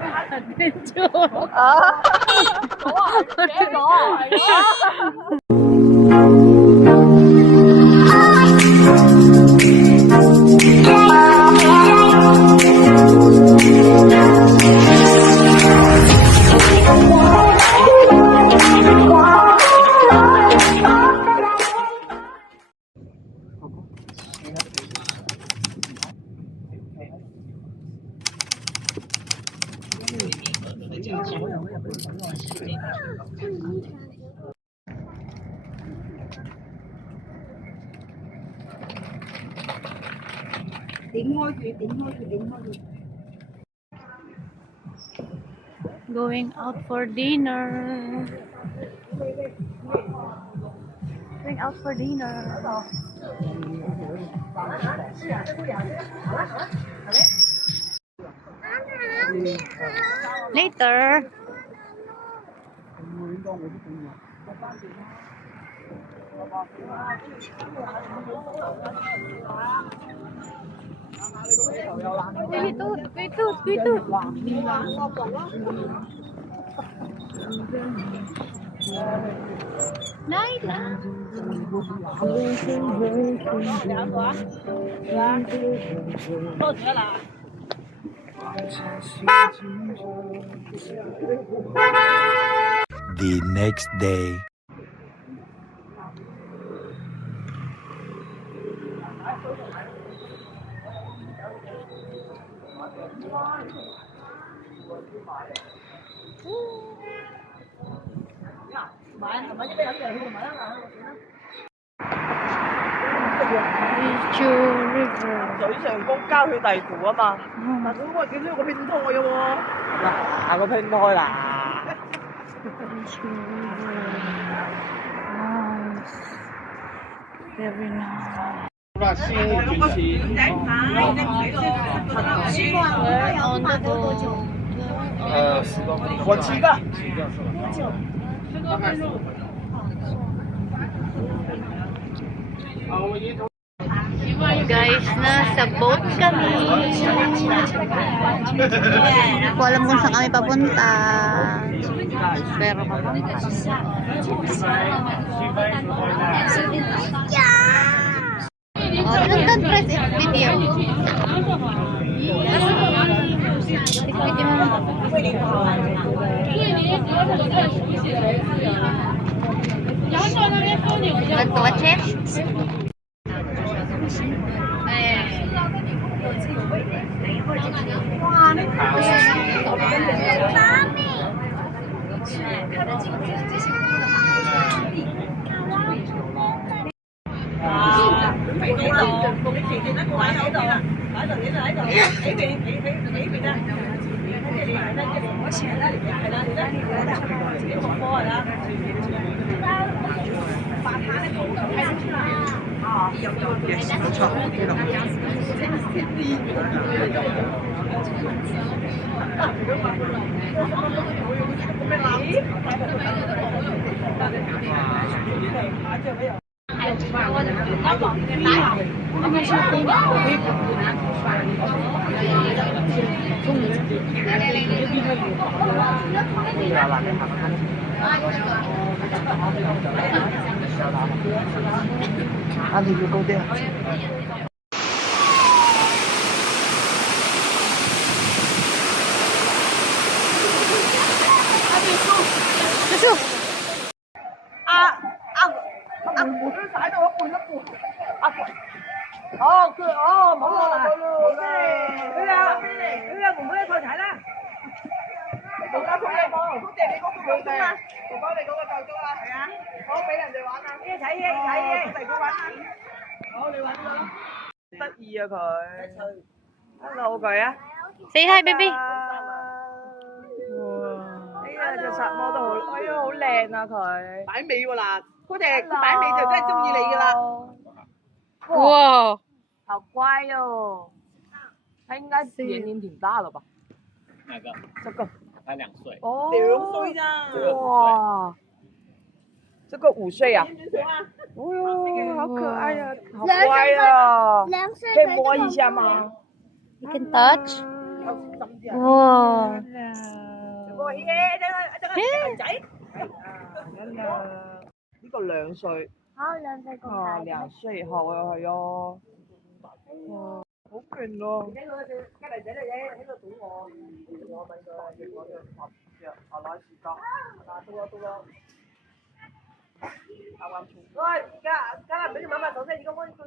adventure. Going out for dinner. Going out for dinner. Later. Dito. Naila. The next day. River. 水上公交去第二度啊嘛，但係我見到有個拼胎嘅喎，嗱，下個拼胎啦。Nice. Very nice. On the boat. 我骑的。Guys, nasa boat kami. Hindi ko alam kung saan kami papunta. Pero papunta. Oh, don't press it video. Want to watch it? Anh thì cô đi. Susu. Một cái sải đâu nó cuốn. Mỗi người. Bây giờ cũng mới thôi thải ra. Một cái thuốc này không? Thuốc tiền đi có thuốc này. Một cái này có cái cầu cho à? Phải á. Có mấy lần rồi bán à? Chạy đi. Thầy có bán ăn. Đi bán luôn. Tất gì à佢? Hello佢啊. Say hi, baby. 隻薩摩都好，哎呀好靚啊佢。擺尾喎嗱，嗰隻擺尾就真係中意你㗎啦。哇，好乖哦，它應該年齡挺大了吧？哪个？這個才2岁。哦，2歲咋？哇，這個5歲啊？哦喲，好可愛呀，好乖呀！可以摸一下嗎？ you can touch. Wow. 咦，一陣仔。呢個2歲。2歲後啊，係啊。哇，好勁咯！吉嚟仔嚟嘅，喺度等我。我問佢，我就拿來時間，到。喂，家人俾你媽媽手先，你個溫度。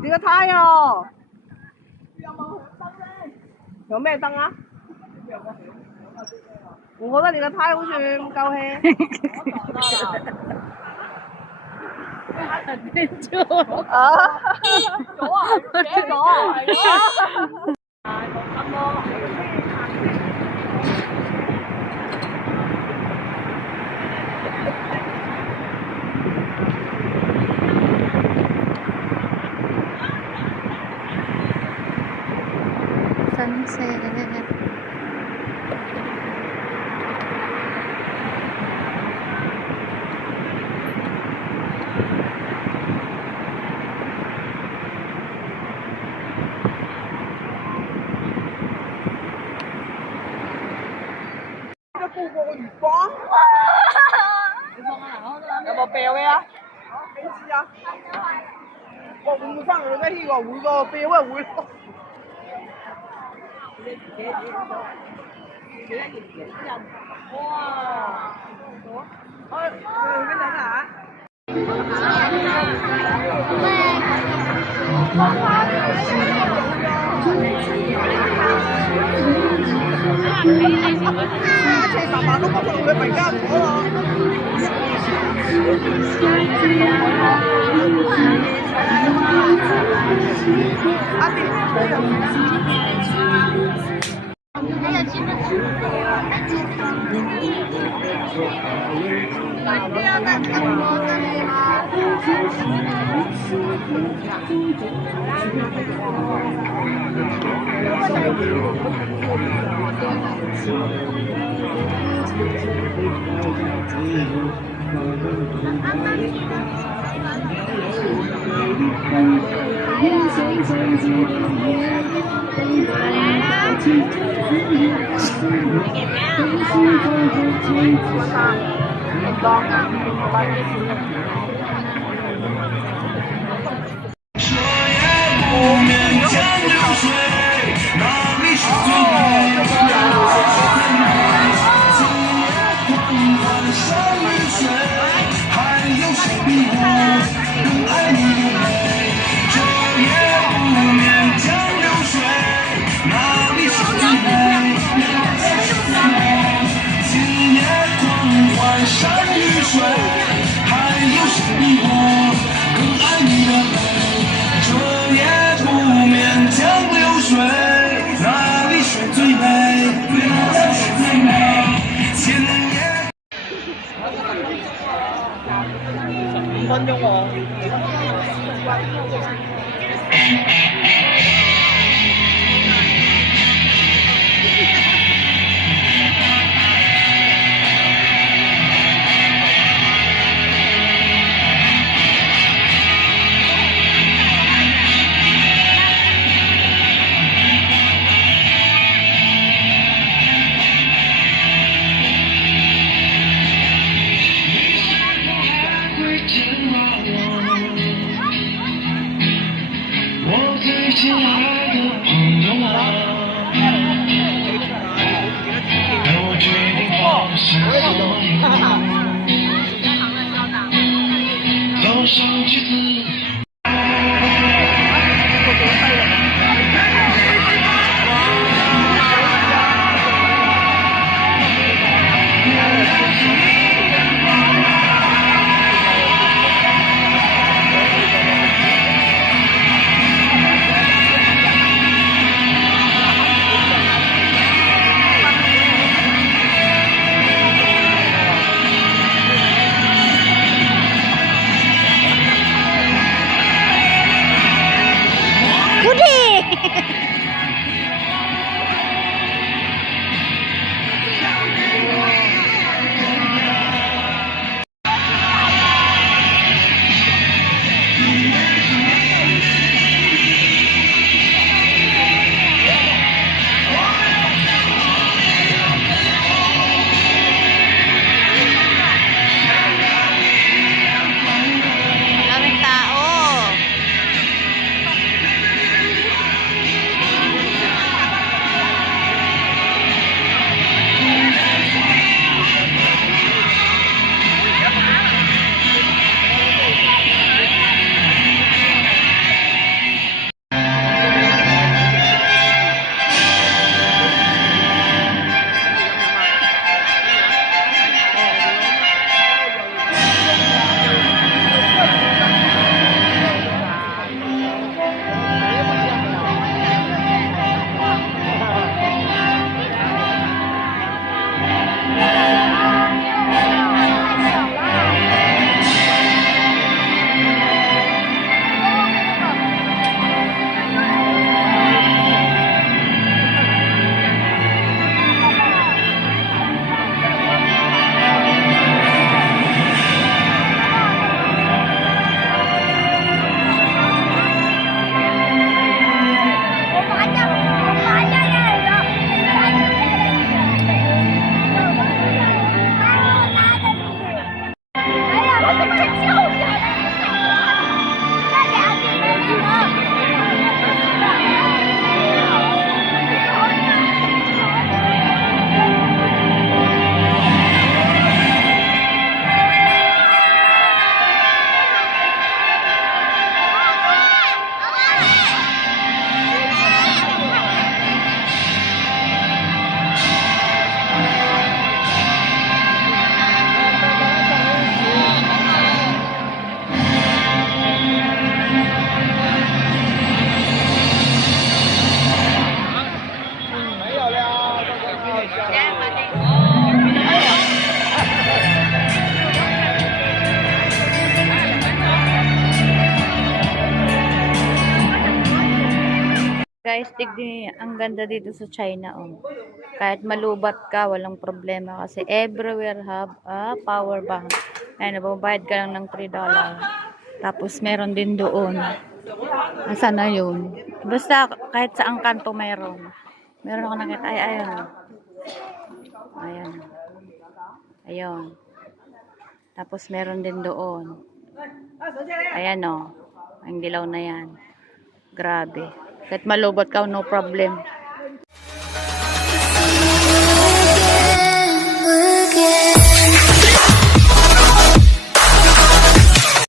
你個胎哦，有咩燈啊？我覺得你個胎好似唔夠氣。啊！咗啊，寫咗啊，係咯。sunset. Có một bèo kìa. Cái gì à? Một phần rồi cái gì gọi mũi có bèo à mũi. Wow. Ôi, cái đó hả? Bà lúc có một người phải ra nữa rồi. Guys, tignan ang ganda dito sa China, oh. Kahit malubat ka, walang problema kasi everywhere have a power bank. Ayan, nababayad ka lang ng $3. Tapos meron din doon. Asa na yun? Basta kahit saang kanto meron. Meron ako nakita. Ay, ayun. Ayan. Ayun. Tapos meron din doon. Ayan, oh. Ang dilaw na yan. Grabe. Kahit malubot ka, no problem.